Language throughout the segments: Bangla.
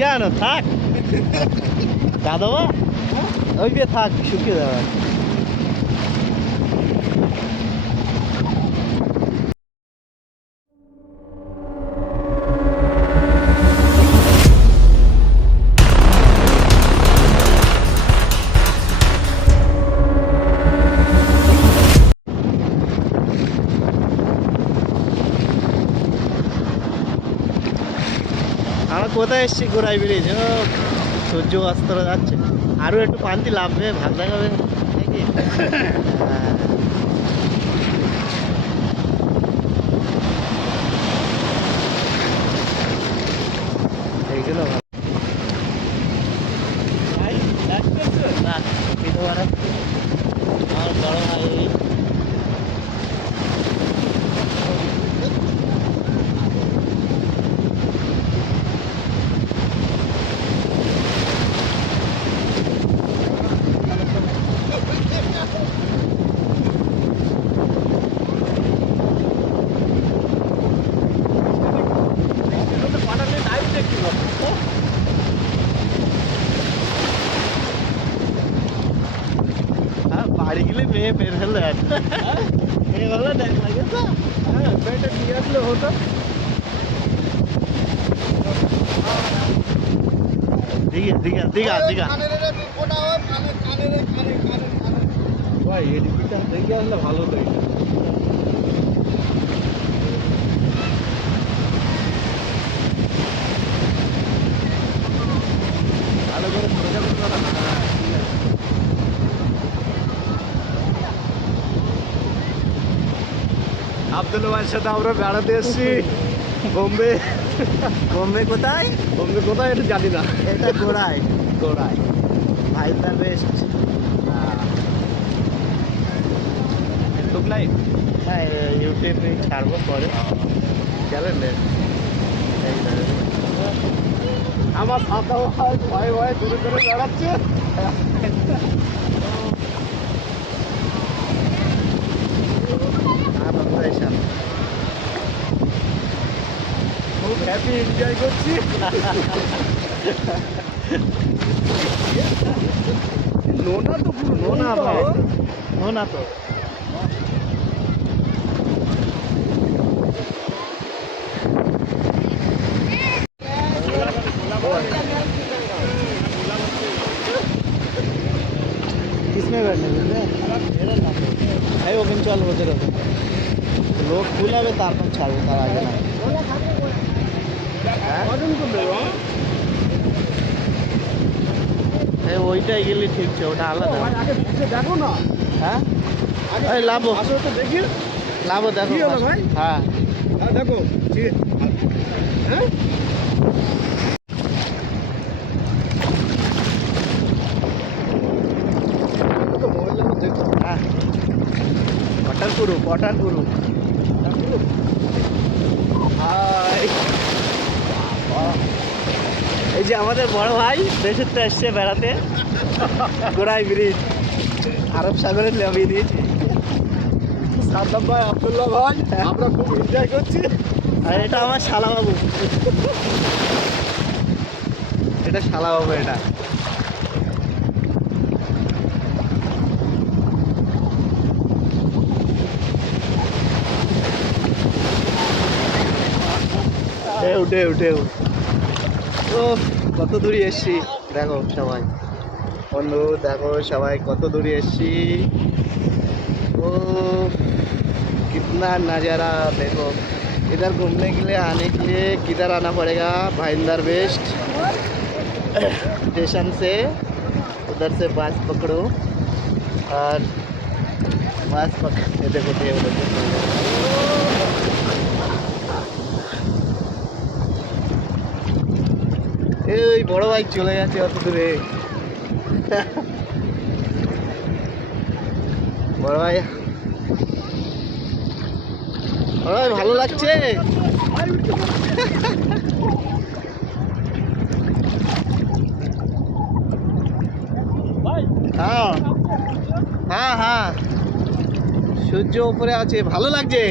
কেন থাক দাদা ওই যে থাক শুকিয়ে দেওয়া আমরা কোথায় এসেছি গোড়াই ব্রিজ সূর্য অস্ত যাচ্ছে আরও একটু পান্তি লাভবে ভাগ দেখাবে নাকি এইগুলো ভালো আমার বড় ভাই বাড়ি গেলে মেয়ে বের হলে মেয়ে বললো দেখ লাগে তো হ্যাঁ মেয়েটা নিয়ে আসলে হতো দীঘা দীঘা দীঘা দীঘা ভাই এদিকটা দেখে আসলে ভালো হতো ভালো করে সোজা করতে পারো না আব্দুল ভাইয়ের সাথে আমরা বেড়াতে এসেছি বোম্বে বোম্বে কোথায় বোম্বে কোথায় এটা জানি না এটা গোড়ায় গোড়ায় ভাইন্দার বেস্ট ফেসবুক লাইভ হ্যাঁ ইউটিউবে ছাড়বো পরে গেলেন আমার ফাঁকা ভয় ভয়ে দূরে দূরে বেড়াচ্ছে খুব হ্যাপি এনজয় করছি নোনা তো পুরো নোনা ভাই নোনা তো किसमें बैठने है वो चल होते रहते लोग खुला भी तार पर छाड़े तार आगे ना ওইটাই গেলে ঠিক আছে ওটা আলাদা দেখো না হ্যাঁ লাভো দেখি লাভো দেখো ভাই হ্যাঁ দেখো ঠিক হ্যাঁ পটান গুরু এই যে আমাদের বড় ভাই দেশের তো এসছে বেড়াতে গোড়াই ব্রিজ আরব সাগরের নামিয়ে দিয়েছি সাদ্দাম ভাই আব্দুল্লাহ ভাই আমরা খুব এনজয় করছি আর এটা আমার শালাবাবু এটা শালাবাবু এটা উঠে উঠে ও কত দূরে এসছি দেখো সবাই বন্ধু দেখো সবাই কত দূরে এসছি ओ कितना नज़ारा देखो इधर घूमने के लिए आने के लिए किधर आना पड़ेगा भाईंदर वेस्ट स्टेशन से उधर से बस पकड़ो और बस पकड़ देखो এই বড় বাইক চলে যাচ্ছে অত দূরে বড় ভাই ভালো লাগছে সূর্য উপরে আছে, ভালো লাগছে।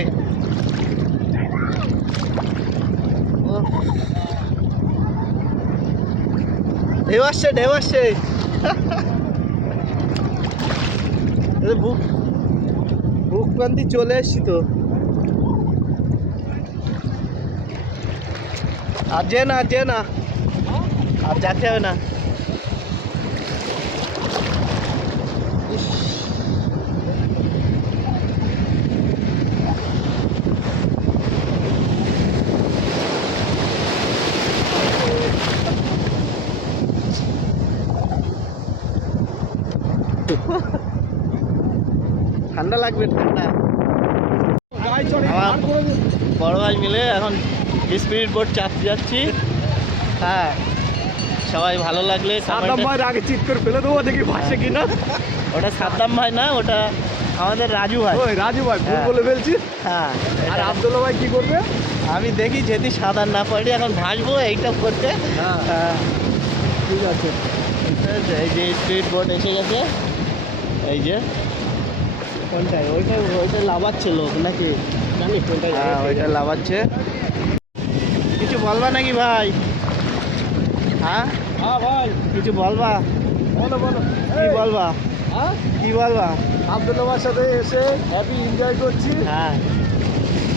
উফ, ঢেউ আসছে ঢেউ আসছে। বুক বুক ক্রান্তি চলে এসছি তো। আর যে না আর যে না, আর যেতে হবে না। ইস, ঠান্ডা লাগবে ঠান্ডা। আমার বড় ভাই মিলে এখন স্পিড বোট চাপতে যাচ্ছি। হ্যাঁ, সবাই ভালো লাগলে সাদ্দাম ভাই আগে চিৎ করে ফেলে দেবো, দেখি ভাসে কিনা। ওটা সাদ্দাম ভাই না, ওটা আমাদের রাজু ভাই। ওই রাজু ভাই ভুল হ্যাঁ। বলে ফেলছি। হ্যাঁ, আর আব্দুল্লাহ ভাই কি করবে? আমি দেখি যদি সাঁতার না পারি এখন ভাসবো এইটা করতে। হ্যাঁ হ্যাঁ, ঠিক আছে। এই যে স্পিড বোট এসে গেছে। এই যে কোনটায়, ওইটা ওইটা লাভাচ্ছে লোক নাকি? জানি কোনটা হ্যাঁ, ওইটা লাভাচ্ছে। কিছু বলবা নাকি ভাই? হ্যাঁ, হ্যাঁ ভাই কিছু বলবা? বলো বলো। কি বলবা? হ্যাঁ, কি বলবা? আব্দুল্লাহ ভাইয়ের সাথে এসে হ্যাপি এনজয় করছি। হ্যাঁ,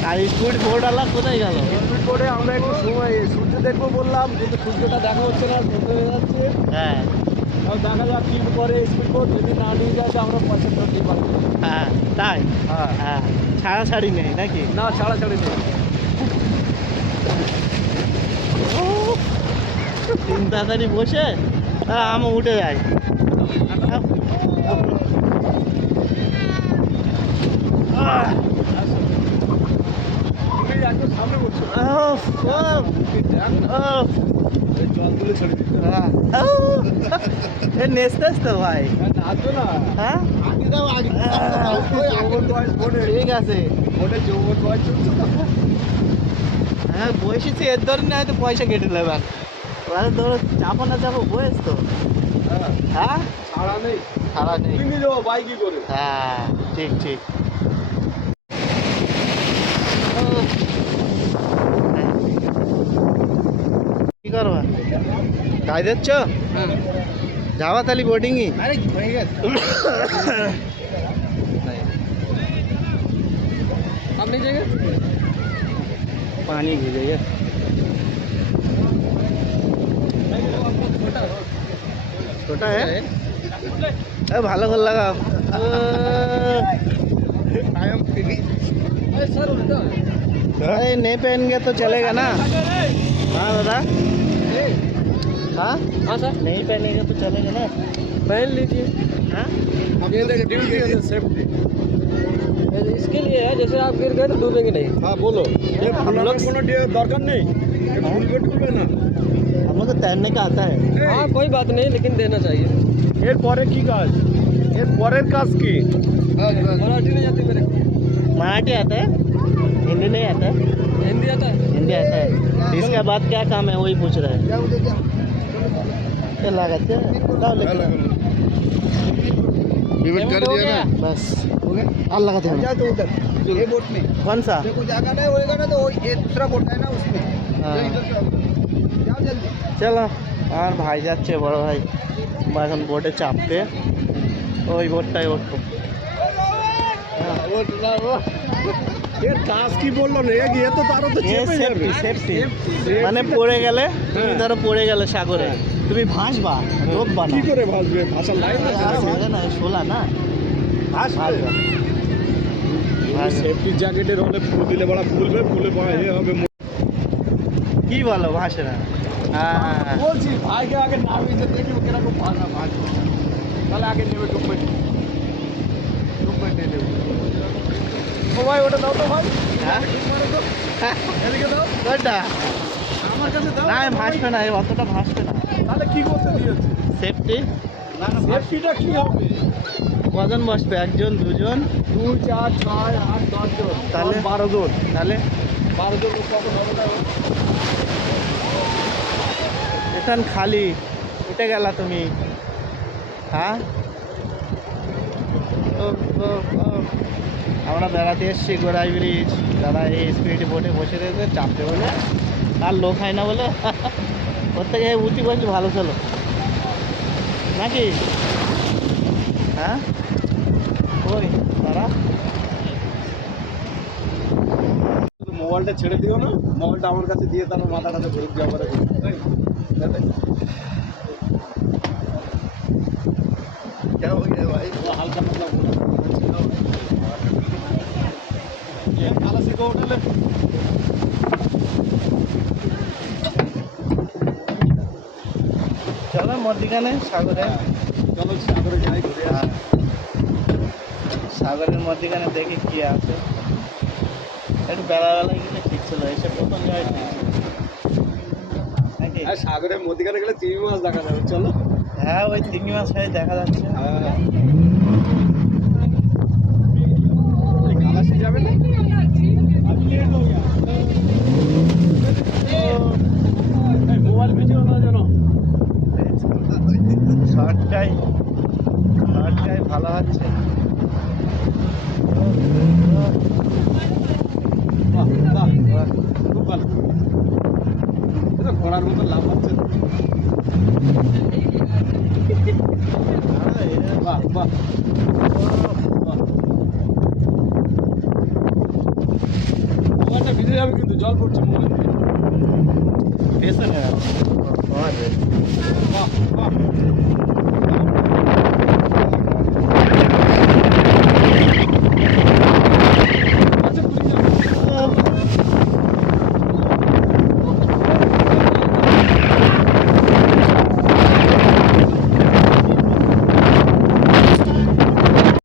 আর স্পিড বোট আলা কোথায় গেল? স্পিড করে আমরা একটু সময় সূর্য দেখবো বললাম, কিন্তু সূর্যটা দেখা হচ্ছে না, বন্ধ হয়ে যাচ্ছে। হ্যাঁ আর দেখা যাক কি করে স্পিড বোট, যদি না নিয়ে যায় তো আমরা পয়সা ফেরত দিতে পারবো। হ্যাঁ, তাই? হ্যাঁ, হ্যাঁ, ছাড়াছাড়ি নেই নাকি? না ছাড়াছাড়ি নেই। তিন তাড়াতাড়ি বসে আমি উঠে যাই। তুমি একটু সামনে বসছো, উফ, উফ, উফ। জলগুলো ছেড়ে দিতে। এ নেচতেছ তো ভাই? নাচো না, হ্যাঁ, আগে দাও আগে। ওই যৌবন বয়স বোনে, ঠিক আছে। বোনের যৌবন বয়স চলছে তো। হ্যাঁ, বসেছি এর ধরে না, হয়তো পয়সা কেটে নেবেন। ওরা ধরো চাপো না চাপো বয়স তো। হ্যাঁ, হ্যাঁ, ছাড়া নেই। খারাপ নেই। তুমি নিয়ে যাবো বাইকে করে। হ্যাঁ, ঠিক ঠিক। উফ, কি করবা? কাজ দিচ্ছ? যাওয়া তাহলে বোটিংই? আরে হয়ে গেছে। আপনি জায়গা पानी भिजे गया। छोटा है? अरे भालो कर लगा। सर उल्टा अरे नहीं पहन गया तो चलेगा ना? हाँ दादा। हाँ हाँ सर नहीं पहनेगा तो चलेगा ना? पहन लीजिए। हाँ, ये देखिए ड्यूटी है सेफ्टी, इसके लिए है, जैसे आप गिर गए तो डूबेंगे नहीं। हाँ बोलो। ये हम लोग- কোনো দরকার নেই, ডুববে না। हम लोग को तैरने का आता है। हाँ कोई बात नहीं, लेकिन देना चाहिए। এর পরে কি কাজ? এর পরের কাজ কি? मराठी नहीं आती मेरे को। मराठी आता है, हिंदी नहीं आता है। हिंदी आता है। हिंदी आता है। इसके बाद क्या काम है वही पूछ रहे हैं। क्या लगाते हैं? बताओ लेकिन। पेमेंट कर दिया ना? बस और लगाते हैं। तो उधर ये बोट में कौन सा? देखो जगह नहीं होएगा ना, तो ये दूसरा बोट है ना उसमें। हाँ। जो इधर से जाओ जल्दी। চলো, আমার ভাই যাচ্ছে, বড় ভাই। আমরা এখন বোটে চাপতে, ওই বোটটাই উঠবো। এর কাজ কি বললো না, এ তো তারও তো চেপে যাবে। সেফটি মানে পড়ে গেলে, তুমি ধরো পড়ে গেলে সাগরে, তুমি ভাসবা, ডুববা না। কি করে ভাসবে? ভাষার লাইন আছে নাকি? ভাসবে না, শোলা না, ভাসবা। সেফটি জ্যাকেটের হলে ফুল দিলে বড়া ফুলবে, ফুলে পড়া এ হবে। কি বলো, ভাসে না? হ্যাঁ, বলছি ভাইকে আগে নামিয়ে যে দেখি ও কিরকম ভাষা ভাসবে, তাহলে আগে নেবে ডুববে নিয়ে নেবে। ও ভাই ওটা দাও তো ভাই, হ্যাঁ, এদিকে দাও, কোনটা? আমার কাছে দাও। না, ভাসবে না, অতটা ভাসবে না। তাহলে কি করতে দিয়েছে? সেফটি। সেফটিটা কি হবে? কজন বসবে? একজন, দুজন, 2 4 6 8 10 জন, তাহলে? 12 জন। তাহলে 12 জন কখন হবে না? এখান খালি উঠে গেলা তুমি। হ্যাঁ, ও, ও, ও। আমরা বেড়াতে এসেছি গোড়াই ব্রিজ। দাদা এই স্পিড বোটে বসে রয়েছে, চাপতে বলে আর লোক হয় না বলে ওর থেকে উঠি বলছি ভালো চলো নাকি। হ্যাঁ ওই দাদা মোবাইলটা ছেড়ে দিও না, মোবাইলটা আমার কাছে দিয়ে তারপর মাথাটাতে ভরে দেওয়া করে क्या हो गया भाई? হালকা পাতলা খালা শিখো হোটেলে। চলো মধ্যিখানে সাগরে, চলো সাগরে যাই ঘুরে আসি। সাগরের মধ্যিখানে দেখি কি আছে। একটু বেলাবেলায় গেলে ঠিক ছিল, এসে প্রথম জায়গায় ঠিক ছিল নাকি। আর সাগরের মধ্যিখানে গেলে চিংড়ি মাছ দেখা যাবে, চলো। হ্যাঁ ওই তিমি মাছ হয়ে দেখা যাচ্ছে। কালাসি যাবে না? মোবাইল ভিডিও না যেন। শর্টটাই ভালো হচ্ছে। বাহ বাহ বাহ, খুব ভালো। এটা ঘোড়ার মতো লাভ হচ্ছে। বাহ বাহ বাহ। মোবাইলটা ভিজে যাবে কিন্তু, জল পড়ছে মোবাইল। পেছনে আছে। বাহ বাহ।